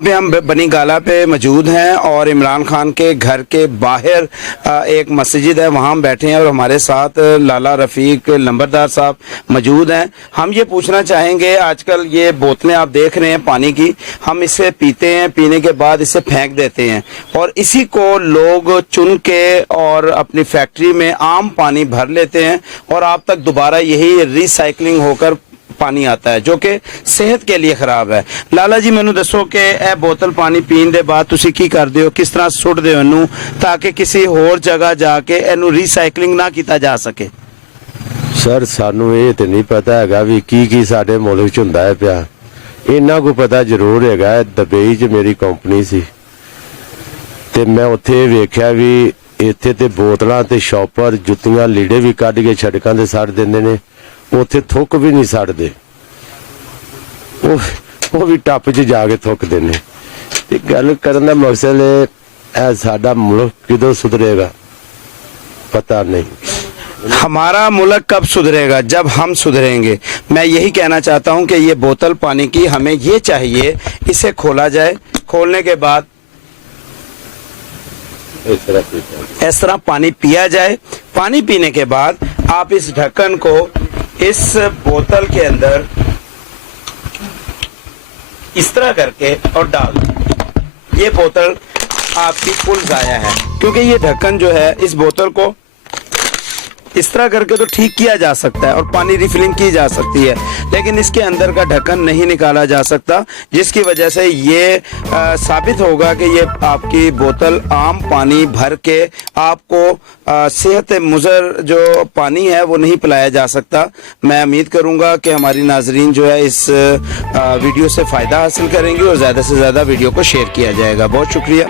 पे हम बनी गाला पे मौजूद हैं और इमरान खान के घर के बाहर एक मस्जिद है, वहाँ हम बैठे हैं और हमारे साथ लाला रफ़ीक लंबरदार साहब मौजूद हैं। हम ये पूछना चाहेंगे, आजकल ये बोतलें आप देख रहे हैं पानी की, हम इसे पीते हैं, पीने के बाद इसे फेंक देते हैं और इसी को लोग चुन के और अपनी फैक्ट्री में आम पानी भर लेते हैं और आप तक दोबारा यही रिसाइकलिंग होकर पानी आता है जो कि सेहत के लिए खराब है। लाला जी मैनू दसो कि यह बोतल पानी पीने के बाद तुसी की करते हो, किस तरह सुटते हो इनू ताकि किसी होर जगह जाके इनू रिसाइकलिंग ना किया जा सके? सर सानू ये तो नहीं पता हैगा भी की साडे मुल्क च हुंदा है पिया। इन्ना को पता जरूर हैगा, दुबई च मेरी कंपनी सी ते मैं उत्थे वेख्या भी इत्थे ते बोतलां ते शॉपर जुत्तियां लीड़े भी कढ के सड़कां ते सड़ दिंदे ने, उत्थे थुक भी नहीं सड़दे, वो भी टप च जाके थुकदे ने। ते गल करन दा मकसद है साडा मुल्क किदों सुधरेगा पता नहीं। हमारा मुल्क कब सुधरेगा? जब हम सुधरेंगे। मैं यही कहना चाहता हूं कि ये बोतल पानी की हमें ये चाहिए, इसे खोला जाए, खोलने के बाद इस तरह पानी पिया जाए। पानी पीने के बाद आप इस ढक्कन को इस बोतल के अंदर इस तरह करके और डाल दें। ये बोतल आपकी फुल जाया है, क्योंकि ये ढक्कन जो है इस बोतल को इस तरह करके तो ठीक किया जा सकता है और पानी रिफिलिंग की जा सकती है, लेकिन इसके अंदर का ढक्कन नहीं निकाला जा सकता, जिसकी वजह से ये साबित होगा कि ये आपकी बोतल आम पानी भर के आपको सेहत मुज़र जो पानी है वो नहीं पिलाया जा सकता। मैं उम्मीद करूंगा कि हमारी नाजरीन जो है इस वीडियो से फ़ायदा हासिल करेंगे और ज़्यादा से ज़्यादा वीडियो को शेयर किया जाएगा। बहुत शुक्रिया।